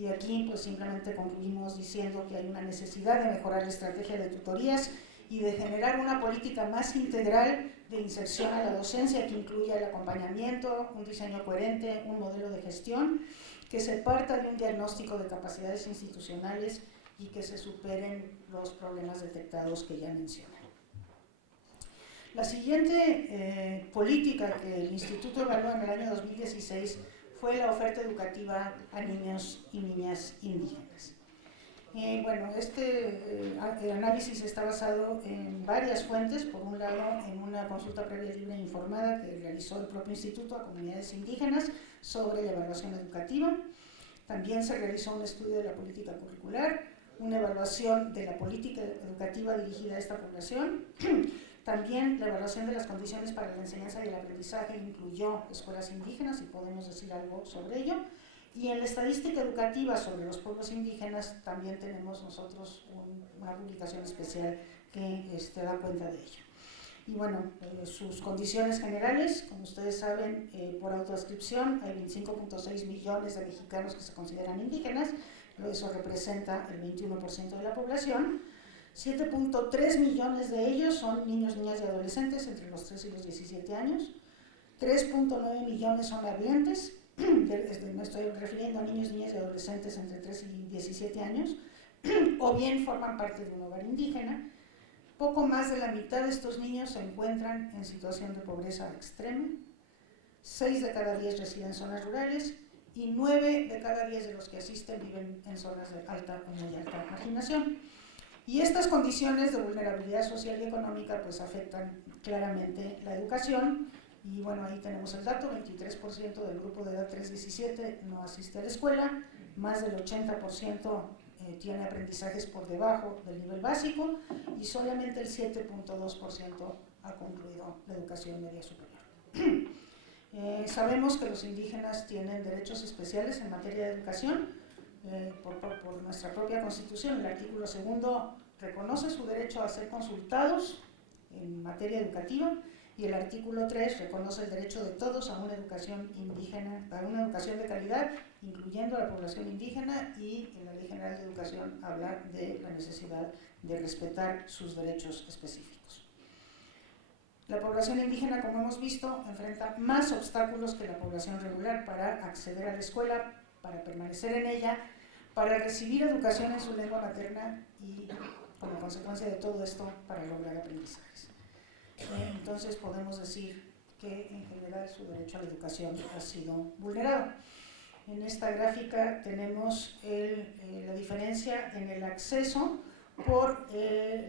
y aquí pues simplemente concluimos diciendo que hay una necesidad de mejorar la estrategia de tutorías y de generar una política más integral de inserción a la docencia que incluya el acompañamiento, un diseño coherente, un modelo de gestión, que se parta de un diagnóstico de capacidades institucionales y que se superen los problemas detectados que ya mencioné. La siguiente política que el Instituto evaluó en el año 2016 fue la oferta educativa a niños y niñas indígenas. Bueno, este análisis está basado en varias fuentes. Por un lado, en una consulta previa libre e informada que realizó el propio instituto a comunidades indígenas sobre la evaluación educativa. También se realizó un estudio de la política curricular, una evaluación de la política educativa dirigida a esta población. También la evaluación de las condiciones para la enseñanza y el aprendizaje incluyó escuelas indígenas, y podemos decir algo sobre ello. Y en la estadística educativa sobre los pueblos indígenas también tenemos nosotros una publicación especial que da cuenta de ello. Y bueno, sus condiciones generales, como ustedes saben, por autodescripción hay 25.6 millones de mexicanos que se consideran indígenas, eso representa el 21% de la población. 7.3 millones de ellos son niños, niñas y adolescentes entre los 3 y los 17 años. 3.9 millones son habitantes, me estoy refiriendo a niños, niñas y adolescentes entre 3 y 17 años, o bien forman parte de un hogar indígena. Poco más de la mitad de estos niños se encuentran en situación de pobreza extrema, 6 de cada 10 residen en zonas rurales y 9 de cada 10 de los que asisten viven en zonas de alta o muy alta marginación. Y estas condiciones de vulnerabilidad social y económica pues afectan claramente la educación. Y bueno, ahí tenemos el dato, 23% del grupo de edad 3-17 no asiste a la escuela, más del 80% tiene aprendizajes por debajo del nivel básico y solamente el 7.2% ha concluido la educación media superior. Sabemos que los indígenas tienen derechos especiales en materia de educación, por nuestra propia Constitución. El artículo 2 reconoce su derecho a ser consultados en materia educativa y el artículo 3 reconoce el derecho de todos a una educación indígena, a una educación de calidad, incluyendo a la población indígena, y en la Ley General de Educación habla de la necesidad de respetar sus derechos específicos. La población indígena, como hemos visto, enfrenta más obstáculos que la población regular para acceder a la escuela, para permanecer en ella, para recibir educación en su lengua materna y, como consecuencia de todo esto, para lograr aprendizajes. Entonces podemos decir que en general su derecho a la educación ha sido vulnerado. En esta gráfica tenemos la diferencia en el acceso por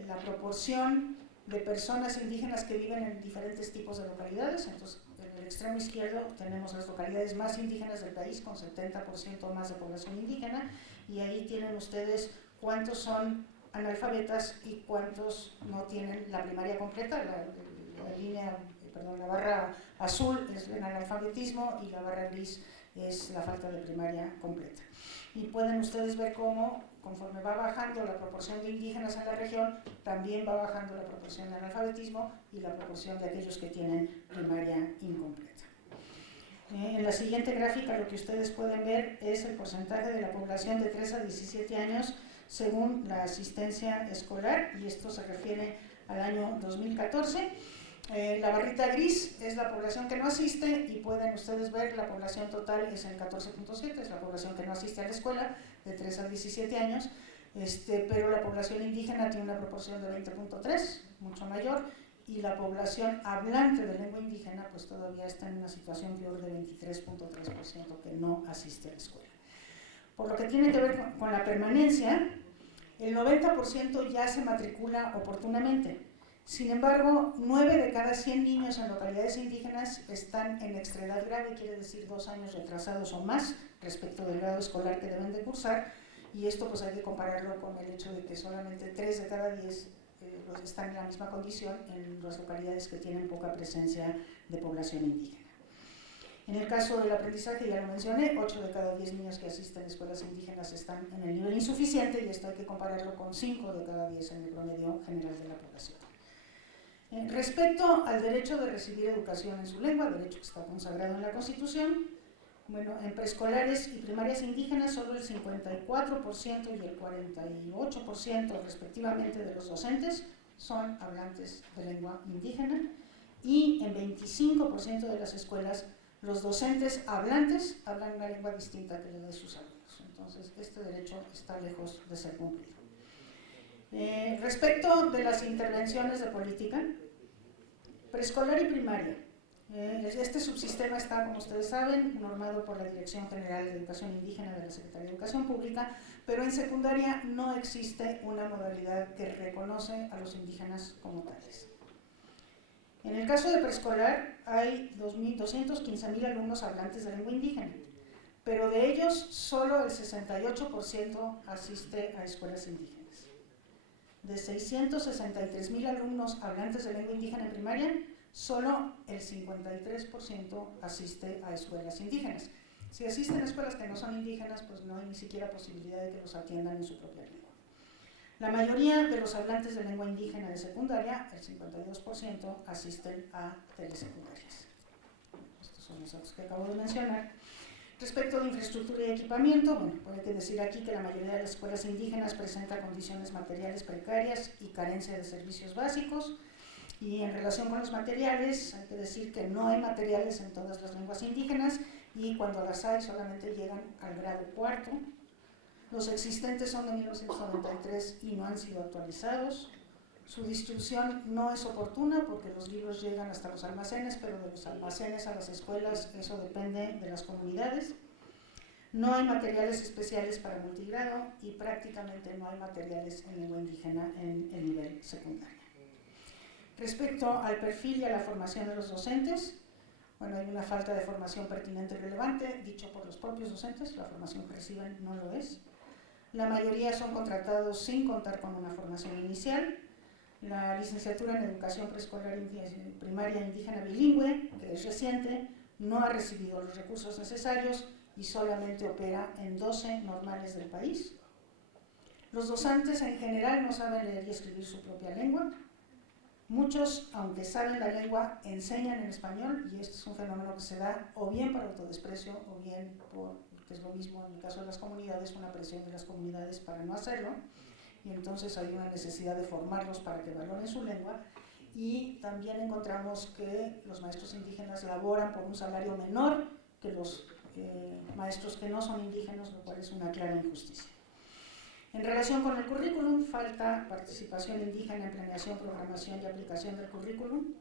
la proporción de personas indígenas que viven en diferentes tipos de localidades. Entonces, en el extremo izquierdo tenemos las localidades más indígenas del país, con 70% más de población indígena, y ahí tienen ustedes cuántos son analfabetas y cuántos no tienen la primaria completa. La barra azul es el analfabetismo y la barra gris es la falta de primaria completa. Y pueden ustedes ver cómo, conforme va bajando la proporción de indígenas en la región, también va bajando la proporción de analfabetismo y la proporción de aquellos que tienen primaria incompleta. En la siguiente gráfica lo que ustedes pueden ver es el porcentaje de la población de 3 a 17 años según la asistencia escolar, y esto se refiere al año 2014. La barrita gris es la población que no asiste, y pueden ustedes ver la población total es el 14.7, es la población que no asiste a la escuela de 3 a 17 años, pero la población indígena tiene una proporción de 20.3, mucho mayor, y la población hablante de lengua indígena pues todavía está en una situación peor de 23.3% que no asiste a la escuela. Por lo que tiene que ver con la permanencia, el 90% ya se matricula oportunamente. Sin embargo, 9 de cada 100 niños en localidades indígenas están en extraedad grave, quiere decir 2 años retrasados o más respecto del grado escolar que deben de cursar, y esto pues hay que compararlo con el hecho de que solamente 3 de cada 10 están en la misma condición en las localidades que tienen poca presencia de población indígena. En el caso del aprendizaje, ya lo mencioné, 8 de cada 10 niños que asisten a escuelas indígenas están en el nivel insuficiente, y esto hay que compararlo con 5 de cada 10 en el promedio general de la población. Respecto al derecho de recibir educación en su lengua, derecho que está consagrado en la Constitución, Bueno, en preescolares y primarias indígenas solo el 54% y el 48% respectivamente de los docentes son hablantes de lengua indígena, y en 25% de las escuelas los docentes hablantes hablan una lengua distinta que la de sus alumnos. Entonces, este derecho está lejos de ser cumplido. Respecto de las intervenciones de política, preescolar y primaria. Este subsistema está, como ustedes saben, normado por la Dirección General de Educación Indígena de la Secretaría de Educación Pública, pero en secundaria no existe una modalidad que reconoce a los indígenas como tales. En el caso de preescolar hay 215,000 alumnos hablantes de lengua indígena, pero de ellos solo el 68% asiste a escuelas indígenas. De 663,000 alumnos hablantes de lengua indígena en primaria, solo el 53% asiste a escuelas indígenas. Si asisten a escuelas que no son indígenas, pues no hay ni siquiera posibilidad de que los atiendan en su propia lengua. La mayoría de los hablantes de lengua indígena de secundaria, el 52%, asisten a telesecundarias. Estos son los datos que acabo de mencionar. Respecto de infraestructura y equipamiento, bueno, puede que decir aquí que la mayoría de las escuelas indígenas presenta condiciones materiales precarias y carencia de servicios básicos. Y en relación con los materiales, hay que decir que no hay materiales en todas las lenguas indígenas, y cuando las hay solamente llegan al grado cuarto. Los existentes son de 1993 y no han sido actualizados. Su distribución no es oportuna porque los libros llegan hasta los almacenes, pero de los almacenes a las escuelas eso depende de las comunidades. No hay materiales especiales para multigrado y prácticamente no hay materiales en lengua indígena en el nivel secundario. Respecto al perfil y a la formación de los docentes, bueno, hay una falta de formación pertinente y relevante, dicho por los propios docentes, la formación que reciben no lo es. La mayoría son contratados sin contar con una formación inicial. La licenciatura en Educación Preescolar Primaria Indígena Bilingüe, que es reciente, no ha recibido los recursos necesarios y solamente opera en 12 normales del país. Los docentes en general no saben leer y escribir su propia lengua. Muchos, aunque saben la lengua, enseñan en español, y este es un fenómeno que se da o bien por autodesprecio o bien por, que es lo mismo en el caso de las comunidades, una presión de las comunidades para no hacerlo, y entonces hay una necesidad de formarlos para que valoren su lengua. Y también encontramos que los maestros indígenas laboran por un salario menor que los maestros que no son indígenas, lo cual es una clara injusticia. En relación con el currículum, falta participación indígena en planeación, programación y aplicación del currículum.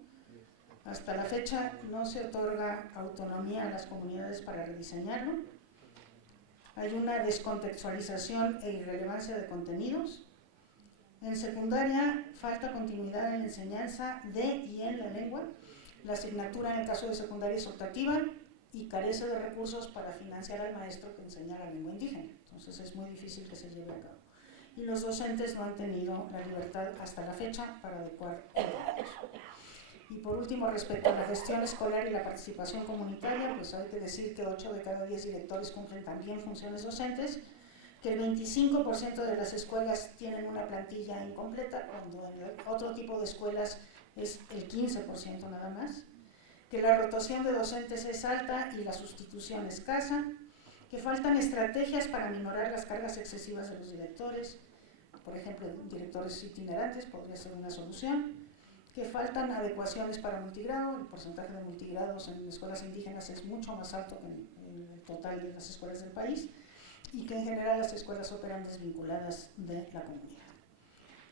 Hasta la fecha no se otorga autonomía a las comunidades para rediseñarlo. Hay una descontextualización e irrelevancia de contenidos. En secundaria falta continuidad en la enseñanza de y en la lengua. La asignatura en el caso de secundaria es optativa y carece de recursos para financiar al maestro que enseña la lengua indígena. Entonces es muy difícil que se lleve a cabo. Y los docentes no han tenido la libertad hasta la fecha para adecuar horarios. Y por último, respecto a la gestión escolar y la participación comunitaria, pues hay que decir que 8 de cada 10 directores cumplen también funciones docentes, que el 25% de las escuelas tienen una plantilla incompleta, cuando en otro tipo de escuelas es el 15% nada más, que la rotación de docentes es alta y la sustitución escasa, que faltan estrategias para minorar las cargas excesivas de los directores, por ejemplo, directores itinerantes podría ser una solución, que faltan adecuaciones para multigrado, el porcentaje de multigrados en escuelas indígenas es mucho más alto que en el total de las escuelas del país, y que en general las escuelas operan desvinculadas de la comunidad.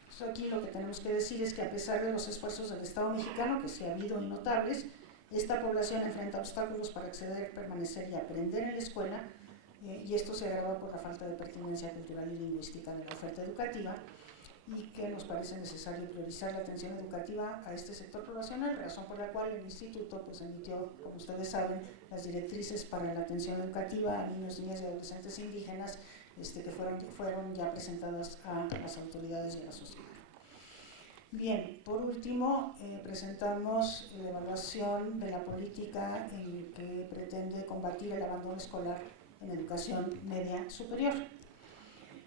Entonces aquí lo que tenemos que decir es que a pesar de los esfuerzos del Estado mexicano, que sí ha habido y notables, esta población enfrenta obstáculos para acceder, permanecer y aprender en la escuela, y esto se agrava por la falta de pertinencia cultural y lingüística de la oferta educativa, y que nos parece necesario priorizar la atención educativa a este sector poblacional, razón por la cual el Instituto pues, emitió, como ustedes saben, las directrices para la atención educativa a niños, niñas y adolescentes indígenas, que fueron ya presentadas a las autoridades y a la sociedad. Bien, por último, presentamos la evaluación de la política en que pretende combatir el abandono escolar en educación media superior.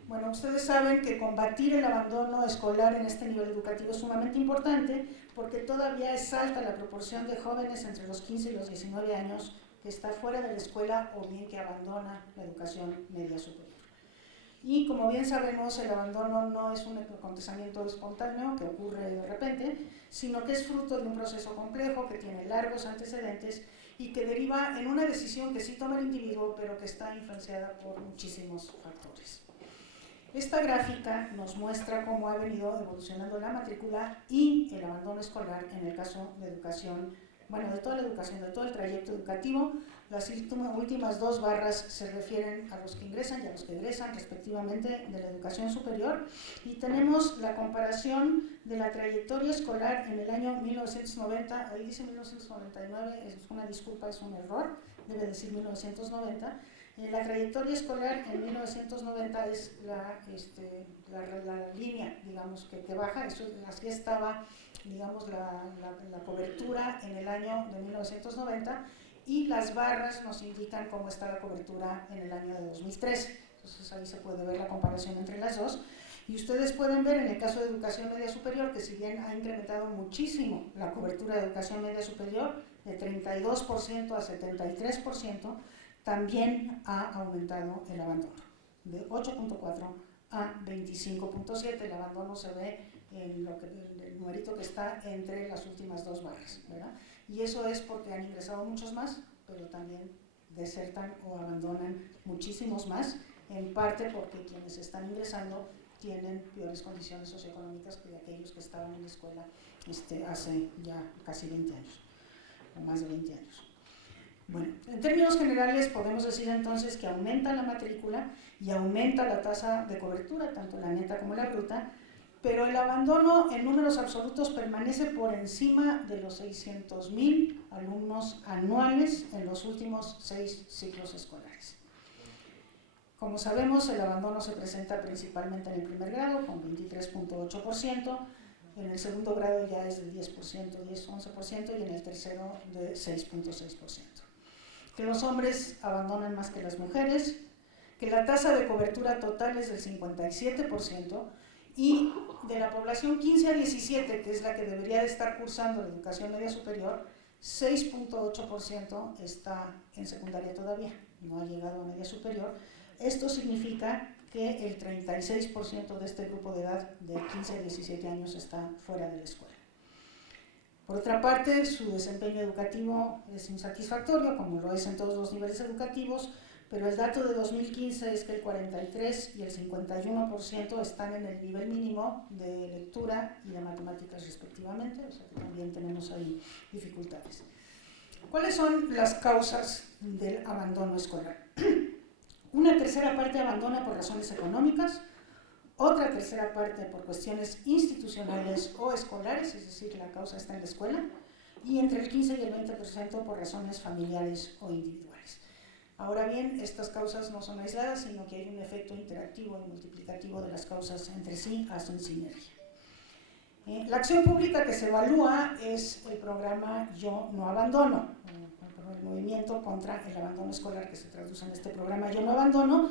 Bueno, ustedes saben que combatir el abandono escolar en este nivel educativo es sumamente importante porque todavía es alta la proporción de jóvenes entre los 15 y los 19 años que está fuera de la escuela o bien que abandona la educación media superior. Y como bien sabemos, el abandono no es un acontecimiento espontáneo que ocurre de repente, sino que es fruto de un proceso complejo que tiene largos antecedentes y que deriva en una decisión que sí toma el individuo, pero que está influenciada por muchísimos factores. Esta gráfica nos muestra cómo ha venido evolucionando la matrícula y el abandono escolar en el caso de educación, bueno, de toda la educación, de todo el trayecto educativo. Las últimas dos barras se refieren a los que ingresan y a los que egresan respectivamente de la educación superior, y tenemos la comparación de la trayectoria escolar en el año 1990, ahí dice 1999, es una disculpa, es un error, debe decir 1990. La trayectoria escolar en 1990 es la línea, digamos, que baja, eso, así estaba, digamos, la cobertura en el año de 1990, y las barras nos indican cómo está la cobertura en el año de 2013. Entonces ahí se puede ver la comparación entre las dos. Y ustedes pueden ver en el caso de educación media superior que si bien ha incrementado muchísimo la cobertura de educación media superior, de 32% a 73%, también ha aumentado el abandono, de 8.4 a 25.7. El abandono se ve en el numerito que está entre las últimas dos barras, ¿verdad? Y eso es porque han ingresado muchos más, pero también desertan o abandonan muchísimos más, en parte porque quienes están ingresando tienen peores condiciones socioeconómicas que aquellos que estaban en la escuela hace ya casi 20 años, o más de 20 años. Bueno, en términos generales podemos decir entonces que aumenta la matrícula y aumenta la tasa de cobertura, tanto la neta como la bruta, pero el abandono en números absolutos permanece por encima de los 600,000 alumnos anuales en los últimos 6 ciclos escolares. Como sabemos, el abandono se presenta principalmente en el primer grado, con 23.8%, en el segundo grado ya es del 10%, 10-11%, y en el tercero de 6.6%. Que los hombres abandonan más que las mujeres, que la tasa de cobertura total es del 57%, y de la población 15 a 17, que es la que debería de estar cursando la educación media superior, 6.8% está en secundaria todavía, no ha llegado a media superior. Esto significa que el 36% de este grupo de edad de 15 a 17 años está fuera de la escuela. Por otra parte, su desempeño educativo es insatisfactorio, como lo es en todos los niveles educativos, pero el dato de 2015 es que el 43% y el 51% están en el nivel mínimo de lectura y de matemáticas respectivamente, o sea que también tenemos ahí dificultades. ¿Cuáles son las causas del abandono escolar? Una tercera parte abandona por razones económicas, otra tercera parte por cuestiones institucionales o escolares, es decir, la causa está en la escuela, y entre el 15 y el 20% por razones familiares o individuales. Ahora bien, estas causas no son aisladas, sino que hay un efecto interactivo y multiplicativo de las causas entre sí, hacen sinergia. La acción pública que se evalúa es el programa Yo No Abandono, el movimiento contra el abandono escolar que se traduce en este programa Yo No Abandono,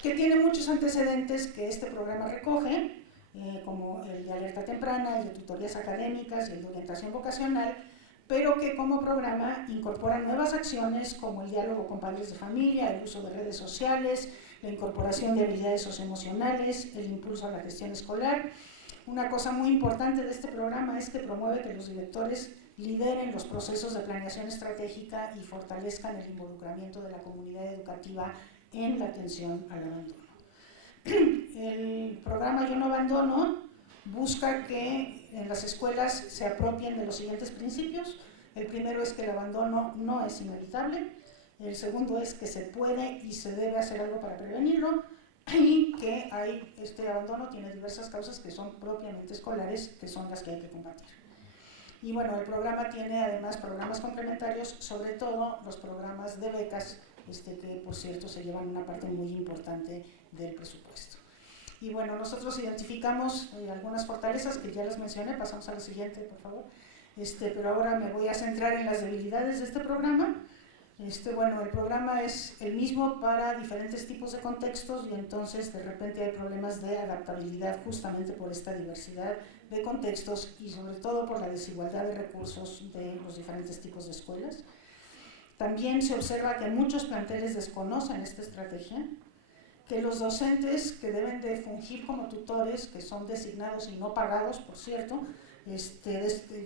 que tiene muchos antecedentes que este programa recoge, como el de alerta temprana, el de tutorías académicas y el de orientación vocacional, pero que como programa incorpora nuevas acciones como el diálogo con padres de familia, el uso de redes sociales, la incorporación de habilidades socioemocionales, el impulso a la gestión escolar. Una cosa muy importante de este programa es que promueve que los directores lideren los procesos de planeación estratégica y fortalezcan el involucramiento de la comunidad educativa en la atención al abandono. El programa Yo No Abandono busca que en las escuelas se apropien de los siguientes principios. El primero es que el abandono no es inevitable. El segundo es que se puede y se debe hacer algo para prevenirlo, y que este abandono tiene diversas causas que son propiamente escolares, que son las que hay que combatir. Y bueno, el programa tiene además programas complementarios, sobre todo los programas de becas, que por cierto se llevan una parte muy importante del presupuesto. Y bueno, nosotros identificamos algunas fortalezas que ya les mencioné, pasamos a la siguiente, por favor. Pero ahora me voy a centrar en las debilidades de este programa. Bueno, el programa es el mismo para diferentes tipos de contextos y entonces de repente hay problemas de adaptabilidad justamente por esta diversidad de contextos y sobre todo por la desigualdad de recursos de los diferentes tipos de escuelas. También se observa que muchos planteles desconocen esta estrategia, que los docentes que deben de fungir como tutores, que son designados y no pagados, por cierto,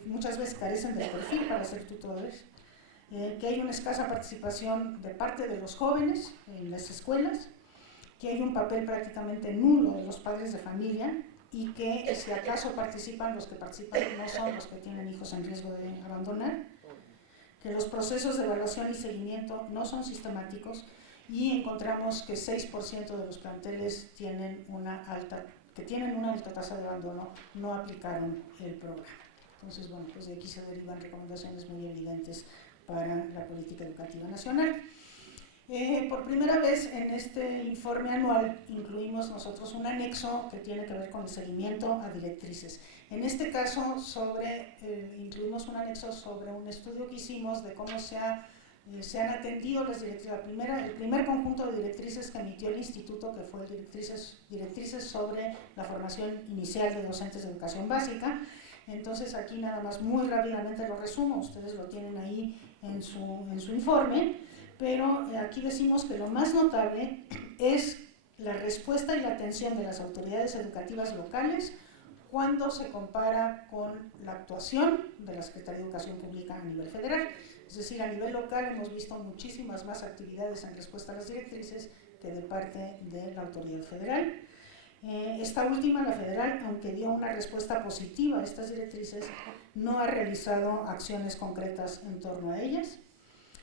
muchas veces carecen del perfil para ser tutores, que hay una escasa participación de parte de los jóvenes en las escuelas, que hay un papel prácticamente nulo de los padres de familia y que si acaso participan, los que participan no son los que tienen hijos en riesgo de abandonar, que los procesos de evaluación y seguimiento no son sistemáticos y encontramos que 6% de los planteles que tienen una alta tasa de abandono no aplicaron el programa. Entonces, bueno, pues de aquí se derivan recomendaciones muy evidentes para la política educativa nacional. Por primera vez en este informe anual incluimos nosotros un anexo que tiene que ver con el seguimiento a directrices. En este caso incluimos un anexo sobre un estudio que hicimos de cómo se han atendido las directrices. El primer conjunto de directrices que emitió el instituto, que fue directrices sobre la formación inicial de docentes de educación básica. Entonces aquí nada más muy rápidamente lo resumo, ustedes lo tienen ahí en su informe. Pero aquí decimos que lo más notable es la respuesta y la atención de las autoridades educativas locales cuando se compara con la actuación de la Secretaría de Educación Pública a nivel federal. Es decir, a nivel local hemos visto muchísimas más actividades en respuesta a las directrices que de parte de la autoridad federal. Esta última, la federal, aunque dio una respuesta positiva a estas directrices, no ha realizado acciones concretas en torno a ellas.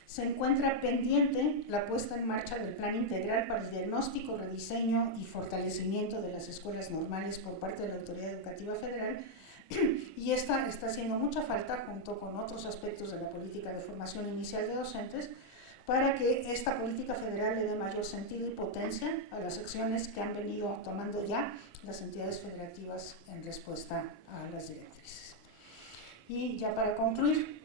Se encuentra pendiente la puesta en marcha del Plan Integral para el Diagnóstico, Rediseño y Fortalecimiento de las Escuelas Normales por parte de la Autoridad Educativa Federal, y esta está haciendo mucha falta junto con otros aspectos de la política de formación inicial de docentes para que esta política federal le dé mayor sentido y potencia a las acciones que han venido tomando ya las entidades federativas en respuesta a las directrices. Y ya para concluir,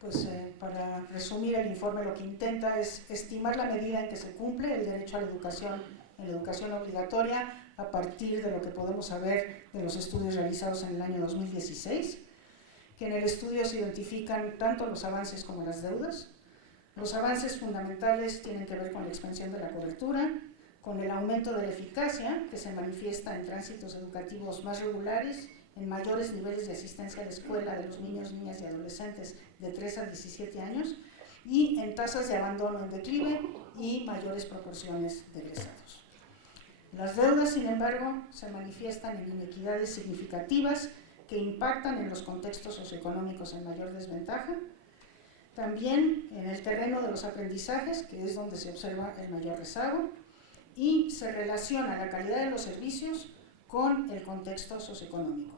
pues para resumir el informe, lo que intenta es estimar la medida en que se cumple el derecho a la educación en la educación obligatoria a partir de lo que podemos saber de los estudios realizados en el año 2016, que en el estudio se identifican tanto los avances como las deudas. Los avances fundamentales tienen que ver con la expansión de la cobertura, con el aumento de la eficacia, que se manifiesta en tránsitos educativos más regulares, en mayores niveles de asistencia a la escuela de los niños, niñas y adolescentes de 3 a 17 años, y en tasas de abandono en declive y mayores proporciones de egresados. Las deudas, sin embargo, se manifiestan en inequidades significativas que impactan en los contextos socioeconómicos en mayor desventaja, también en el terreno de los aprendizajes, que es donde se observa el mayor rezago, y se relaciona la calidad de los servicios con el contexto socioeconómico.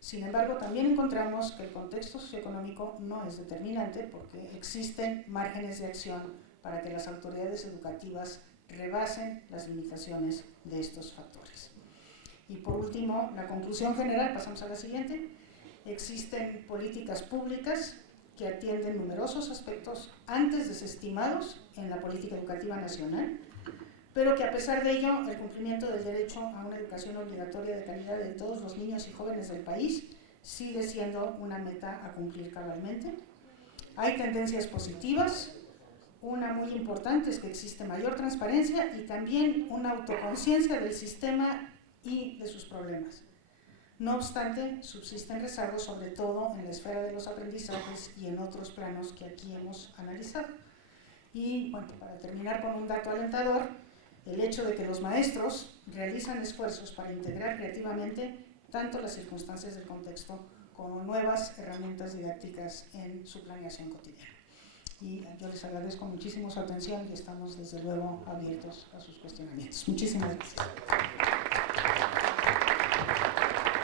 Sin embargo, también encontramos que el contexto socioeconómico no es determinante porque existen márgenes de acción para que las autoridades educativas rebasen las limitaciones de estos factores. Y por último, la conclusión general, pasamos a la siguiente. Existen políticas públicas que atienden numerosos aspectos antes desestimados en la política educativa nacional, pero que a pesar de ello, el cumplimiento del derecho a una educación obligatoria de calidad de todos los niños y jóvenes del país sigue siendo una meta a cumplir cabalmente. Hay tendencias positivas, una muy importante es que existe mayor transparencia y también una autoconciencia del sistema y de sus problemas. No obstante, subsisten rezagos, sobre todo en la esfera de los aprendizajes y en otros planos que aquí hemos analizado. Y bueno, para terminar con un dato alentador, el hecho de que los maestros realizan esfuerzos para integrar creativamente tanto las circunstancias del contexto como nuevas herramientas didácticas en su planeación cotidiana. Y yo les agradezco muchísimo su atención y estamos desde luego abiertos a sus cuestionamientos. Muchísimas gracias.